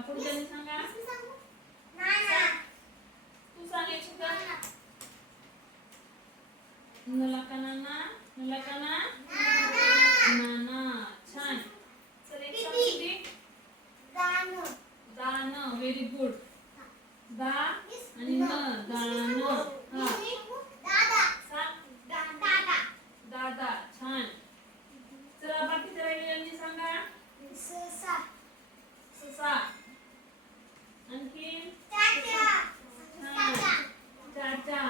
आता पुढच्याने सांगा. तू सांग एक शब्द. नलकाना नलकाना नाना. छान. चल एक शब्द. दान. Very good. दा आणि न. दान. दादा. छान. चला बाकीच्या राहिलेल्यांनी सांगा. ससा. आणखी चाचा. चाचा.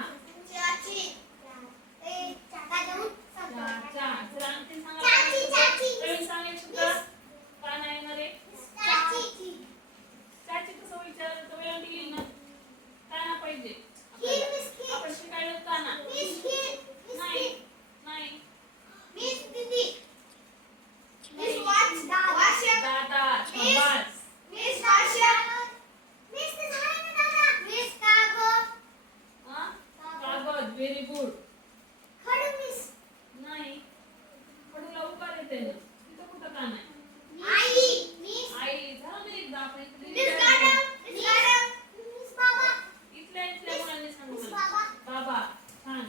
चला आणखी सांगा. नवीन सांग एक शब्द. का नाही येणार आहे? चाची कसं विचारलं तर वेळांटी येईल ना. काना पाहिजे आपण शिकायला काना. नाही नाही. दादा. शाबास. कागद. Very good. नाही. खडूला उकार येते ना. तिथं कुठं का नाही? आई. झालं ना एकदा आपण इथल्या मुलांनी सांगू मला. बाबा. छान.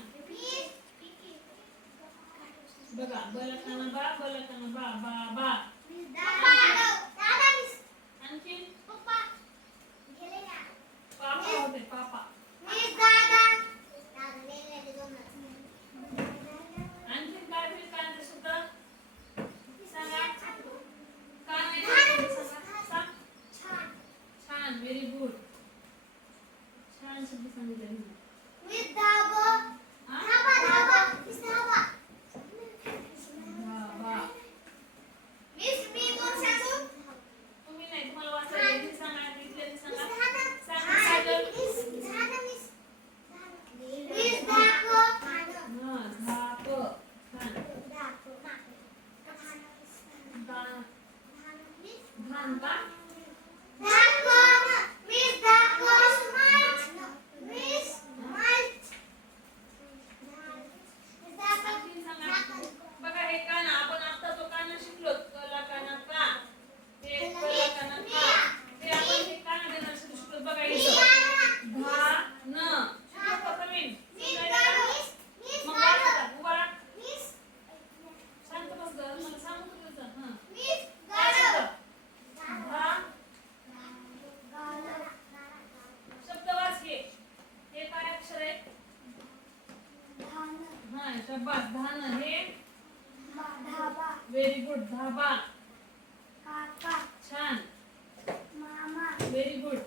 बघा बलकाना बा बलकाना बा बा बा. आणखी पापा होते. पापा. आणखी काय होईल? कानाचा शब्द सांगा. कान आहे सांगा. छान. Very good. छान शब्द सांगितले. तुम्ही नाही तुम्हाला वाचायला येते. सांगा. इथल्याने सांगा. सांगा सागर. झाप. छान. धान का? आणखीन सांगा. बघा हे काना आपण आता जो काना शिकलो. कला काना का. हे कला काना का. हे आपण हे काना देणार शिकलो. बघा इथं धा न. शिकलो का प्रवीण? मग वाचा. उभा राहा. शांत बस ग. मला सांगू तुझं. काय शब्द? धा. शब्द वाच हे. हे काय अक्षर आहे? हा शाबास. धान. हे व्हेरी गुड. धाबा. छान. Very good.